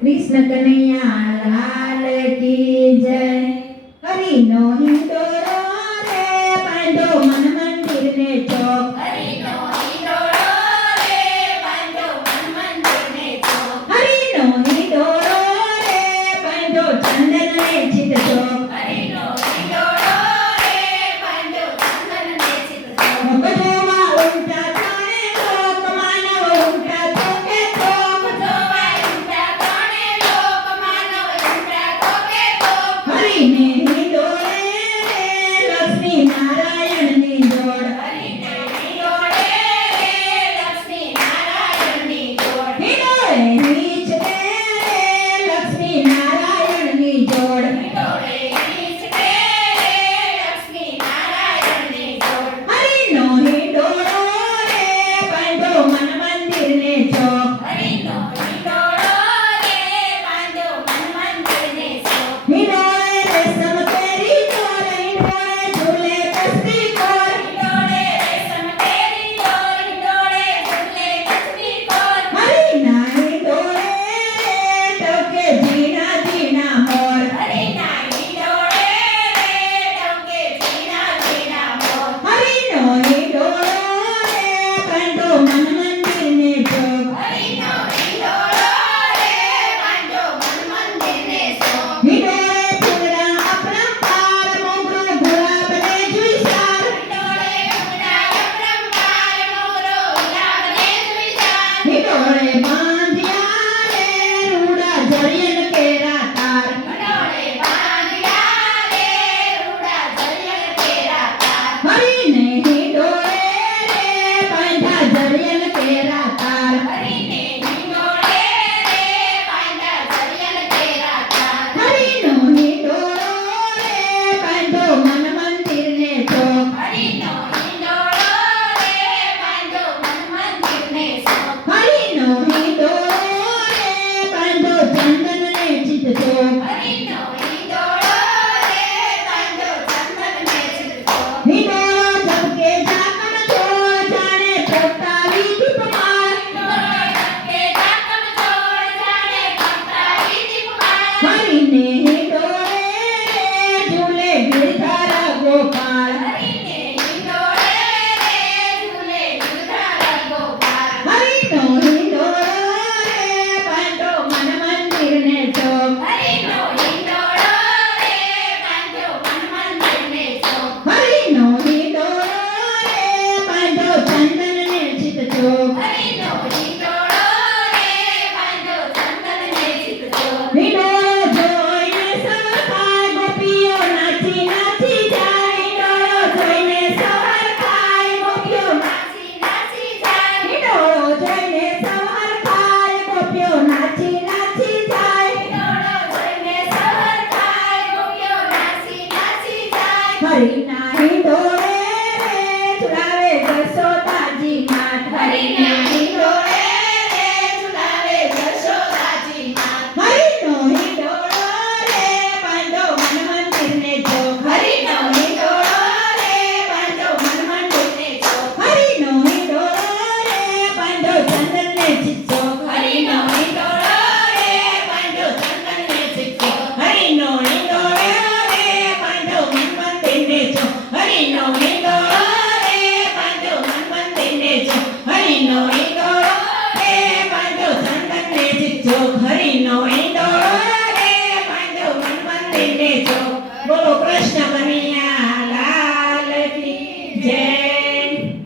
કૃષ્ણ કનૈયા લાલ કી જય. હરિનો હિંડોળો રે બાંધો મન મંદિર ને ચોક. હરિનો હિંડોળો રે બાંધો મન મંદિર ને ચોક. હરિનો હિંડોળો રે બાંધો ચંદન ને ચિત ચોક. હરિનો હિંડોળો રે બાંધો ચંદન ને ચિત ચોક. જોવા ઉલટા ત્રણે લોક માનવ ઉલટા ચોકે ચોક. જોવાય ઊંડા ત્રણે લોક માનવ ઊંડા ચોકે ચોક. હરિને હિંડોળે લક્ષ્મી નારાયણની જોડ. હરિને હિંડોળે રે લક્ષ્મી નારાયણની જોડ. હિંડોળે હિંચકે લક્ષ્મી નારાયણની જોડ. હિંડોળે હિંચકે રે લક્ષ્મી નારાયણની જોડ. હરિનો હિંડોળો રે બાંધો મન મંદિર ને ચોક. હરિનો હિંડોળો રે બાંધો મન મંદિર ને ચોક. હિંડોળે રેશમ કેરી ચોર. હિંડોળે ઝૂલે કસ્તી કોર. હિંડોળે રેશમ કેરી ચોર. હિંડોળે ઝૂલે કચરી કોર. હરિના હિંડોળે ટકે ઝીણા ઝીણા મોર. હરિના હિંડોળે રે ડંકે ઝીણા ઝીણા મોર. હરિનો હિંડોળો રે બાંધો મન મંદિર ને ચોક. હરિનો હિંડોળો રે બાંધો મન મંદિર ને ચોક. હિંડોળે ફૂલડા અપરંપાર. મોગરો ગુલાબ ને જુઈસાર. હિંડોળે ફૂલડા અપરંપાર. મોગરો ગુલાબ ને જુઈસાર. હિંડોળે બાંધ્યા રે રૂડા જરિયન કેરા તાર. હિંડોળે બાંધ્યા રે રૂડા જરિયન કેરા તાર. હરિને હિંડોળે રે બાંધ્યા જરિયન કેરા તાર. હરિને હિંડોળે રે બાંધ્યા જરિયન કેરા તાર. હરિનો હિંડોળો રે બાંધો મન મંદિર ને ચોક. હરિનો હિંડોળો રે બાંધો મન મંદિર ને ચોક. હરિનો હિંડોળો રે બાંધો ચંદન ને ચિત ચોક. હરિનો હિંડોળો રે બાંધો ચંદન ને ચિત ચોક. હિંડોળો ઝબકે ઝાકળ ચોળ. જાણે પ્રગટાવી દીપમાળ. હિંડોળો ઝબકે ઝાકળ ચોળ. જાણે પ્રગટાવી દીપમાળ. હરિને હિંડોળે રે ઝૂલે ગિરધારા ગોપાળ. હરિને હિંડોળે રે ઝૂલે ગિરધાર ગોપાળ. હરિનો હિંડોળો રે બાંધો મન મંદિર ને ચોક. હરિનો હિંડોળો રે બાંધો મન મંદિર ને ચોક. હરિનો હિંડોળો રે બાંધો ચંદન ને ચિત ચોક. હરિનો હિંડોળો રે બાંધો ચંદન ને ચિત ચોક. હિંડોળો જોઈને સવાર થાય. ગોપીઓ નાચી નાચી જાય. હિંડોળો જોઈને સવાર થાય. ગોપીઓ નાચી નાચી જાય. હિંડોળો જોઈને સવાર થાય. ગોપીઓ નાચી નાચી જાય. હિંડોળો જોઈને સવાર થાય. ગોપીઓ નાચી નાચી જાય. હરિના હિંડોળે રે ઝુલાવે જશોદાજી માત. હરિના હિંડોળે રે ઝુલાવે જશોદાજી માત. હરિનો હિંડોળો રે બાંધો મન મંદિર ને ચોક. હરિનો હિંડોળો રે બાંધો મન મંદિર ને ચોક. હરિનો હિંડોળો રે બાંધો ચંદન ને ચિત ચોક. હરિનો હિંડોળો રે બાંધો ચંદન ને ચિત ચોક. હરિનો હિંડોળો રે બાંધો મન મંદિર ને ચોક. હરિનો હિંડોળો રે બાંધો મન મંદિર ને ચોક. હરિનો હિંડોળો રે બાંધો ચંદન ને ચિત ચોક. હરિનો હિંડોળો રે બાંધો મન મંદિર ને ચોક. બોલો કૃષ્ણ